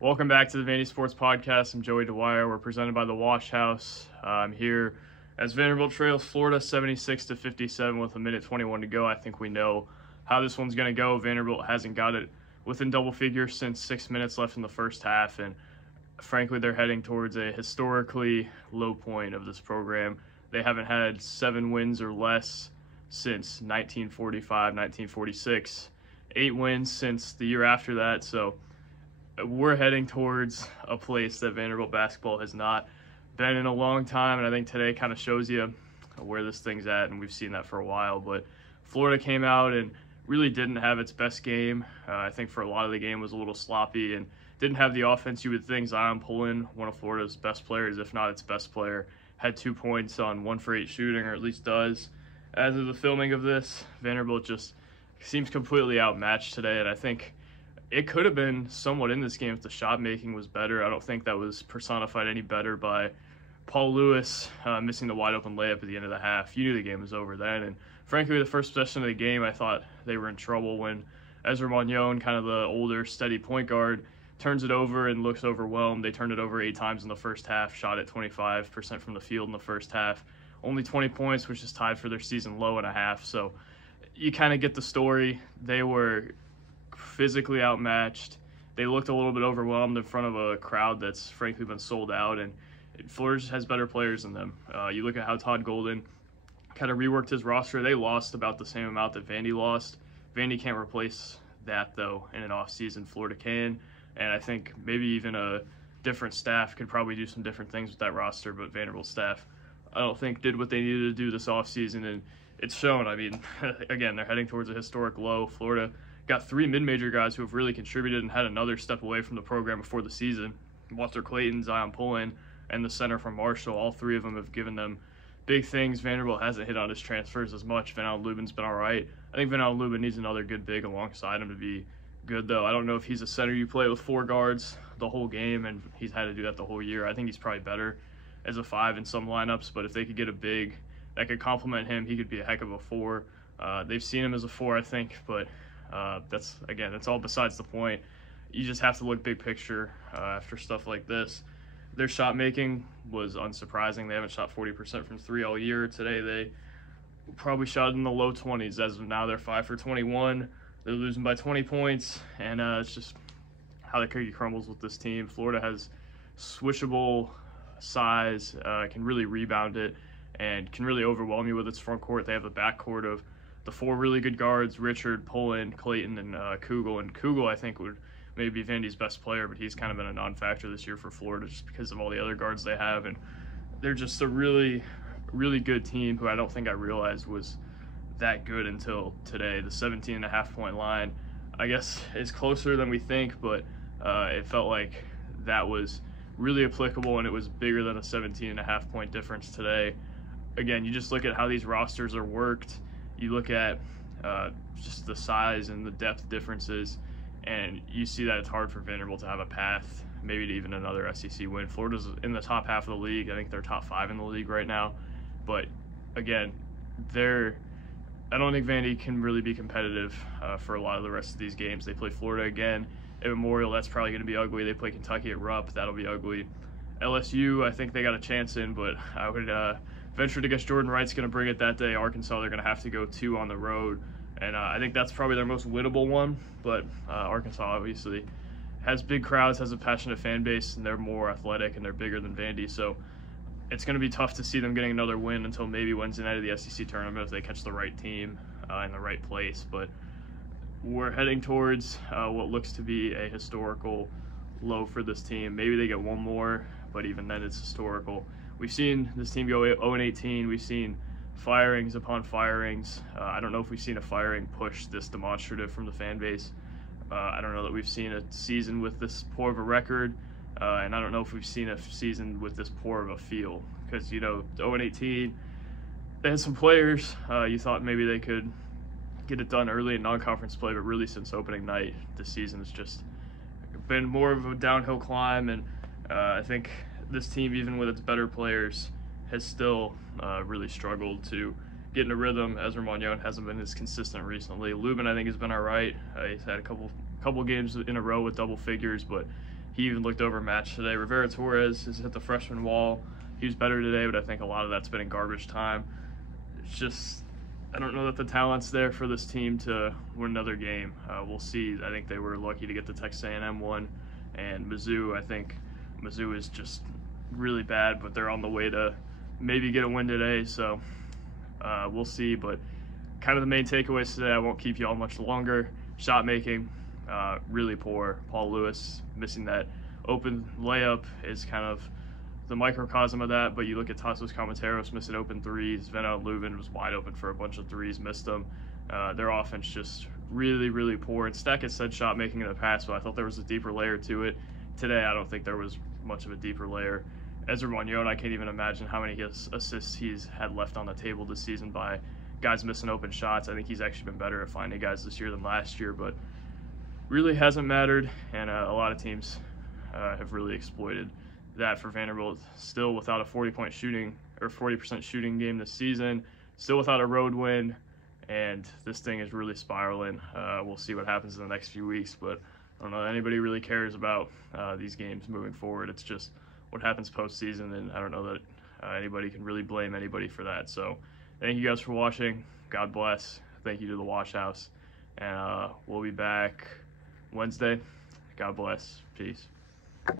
Welcome back to the Vandy Sports Podcast. I'm Joey Dwyer. We're presented by the Wash House. I'm here as Vanderbilt trails Florida 76-57 with a minute 21 to go. I think we know how this one's going to go. Vanderbilt hasn't got it within double figures since 6 minutes left in the first half, and frankly, they're heading towards a historically low point of this program. They haven't had 7 wins or less since 1945, 1946, 8 wins since the year after that, so we're heading towards a place that Vanderbilt basketball has not been in a long time, and I think today kind of shows you where this thing's at, and we've seen that for a while. But Florida came out and really didn't have its best game. I think for a lot of the game was a little sloppy and didn't have the offense you would think. Zion Pullen, one of Florida's best players, if not its best player, had 2 points on 1 for 8 shooting, or at least does. As of the filming of this, Vanderbilt just seems completely outmatched today, and I think it could have been somewhat in this game if the shot making was better. I don't think that was personified any better by Paul Lewis missing the wide open layup at the end of the half. You knew the game was over then, and frankly, the first possession of the game, I thought they were in trouble when Ezra Magnon, kind of the older, steady point guard, turns it over and looks overwhelmed. They turned it over 8 times in the first half, shot at 25% from the field in the first half. Only 20 points, which is tied for their season low and a half. So you kind of get the story. They were physically outmatched. They looked a little bit overwhelmed in front of a crowd that's frankly been sold out, and Florida just has better players than them. You look at how Todd Golden kind of reworked his roster. They lost about the same amount that Vandy lost. Vandy can't replace that, though, in an offseason. Florida can, and I think maybe even a different staff could probably do some different things with that roster, but Vanderbilt staff, I don't think, did what they needed to do this offseason, and it's shown. I mean, again, they're heading towards a historic low. Florida got 3 mid-major guys who have really contributed and had another step away from the program before the season. Walter Clayton, Zion Pullen, and the center from Marshall. All 3 of them have given them big things. Vanderbilt hasn't hit on his transfers as much. Van Allen-Lubin's been all right. I think Van Allen-Lubin needs another good big alongside him to be good, though. I don't know if he's a center you play with 4 guards the whole game, and he's had to do that the whole year. I think he's probably better as a 5 in some lineups, but if they could get a big that could complement him, he could be a heck of a 4. They've seen him as a 4, I think, but that's all besides the point. You just have to look big picture after stuff like this. Their shot making was unsurprising. They haven't shot 40% from 3 all year. Today they probably shot in the low 20s. As of now, they're 5 for 21. They're losing by 20 points, and it's just how the cookie crumbles with this team. Florida has switchable size, can really rebound it, and can really overwhelm you with its front court. They have a backcourt of the 4 really good guards, Richard, Pullen, Clayton, and Kugel. And Kugel, I think, would maybe be Vandy's best player, but he's kind of been a non-factor this year for Florida just because of all the other guards they have. And they're just a really, really good team who I don't think I realized was that good until today. The 17.5-point line, I guess, is closer than we think, but it felt like that was really applicable, and it was bigger than a 17.5-point difference today. Again, you just look at how these rosters are worked. You look at just the size and the depth differences, and you see that it's hard for Vanderbilt to have a path, maybe to even another SEC win. Florida's in the top half of the league. I think they're top 5 in the league right now. But, again, I don't think Vandy can really be competitive for a lot of the rest of these games. They play Florida again at Memorial. That's probably going to be ugly. They play Kentucky at Rupp. That'll be ugly. LSU, I think they got a chance in, but I would venture to guess Jordan Wright's going to bring it that day. Arkansas, they're going to have to go 2 on the road, and I think that's probably their most winnable one. But Arkansas obviously has big crowds, has a passionate fan base, and they're more athletic and they're bigger than Vandy. So it's going to be tough to see them getting another win until maybe Wednesday night of the SEC tournament if they catch the right team in the right place. But we're heading towards what looks to be a historical low for this team. Maybe they get one more, but even then it's historical. We've seen this team go 0-18. We've seen firings upon firings. I don't know if we've seen a firing push this demonstrative from the fan base. I don't know that we've seen a season with this poor of a record, and I don't know if we've seen a season with this poor of a feel. Because, 0-18, they had some players. You thought maybe they could get it done early in non-conference play, but really since opening night, this season has just been more of a downhill climb, and I think this team, even with its better players, has still really struggled to get in a rhythm. Ezra Magnon hasn't been as consistent recently. Lubin, I think, has been all right. He's had a couple games in a row with double figures, but he even looked over a match today. Rivera Torres has hit the freshman wall. He was better today, but I think a lot of that's been in garbage time. It's just, I don't know that the talent's there for this team to win another game. We'll see. I think they were lucky to get the Texas A&M one, and Mizzou, I think Mizzou is just really bad, but they're on the way to maybe get a win today, so we'll see. But kind of the main takeaways today, I won't keep you all much longer. Shot making, really poor. Paul Lewis missing that open layup is kind of the microcosm of that, but you look at Tassos Cometeros missing open threes. Venno Leuven was wide open for a bunch of threes, missed them. Their offense just really, really poor. And Stack has said shot making in the past, but I thought there was a deeper layer to it. Today, I don't think there was much of a deeper layer. Ezra Munoz, I can't even imagine how many assists he's had left on the table this season by guys missing open shots. I think he's actually been better at finding guys this year than last year, but really hasn't mattered, and a lot of teams have really exploited that for Vanderbilt. Still without a 40-point shooting or 40% shooting game this season, still without a road win, and this thing is really spiraling. We'll see what happens in the next few weeks, but I don't know that anybody really cares about these games moving forward. It's just what happens postseason, and I don't know that anybody can really blame anybody for that. So thank you guys for watching. God bless. Thank you to the Wash House, and we'll be back Wednesday. God bless. Peace.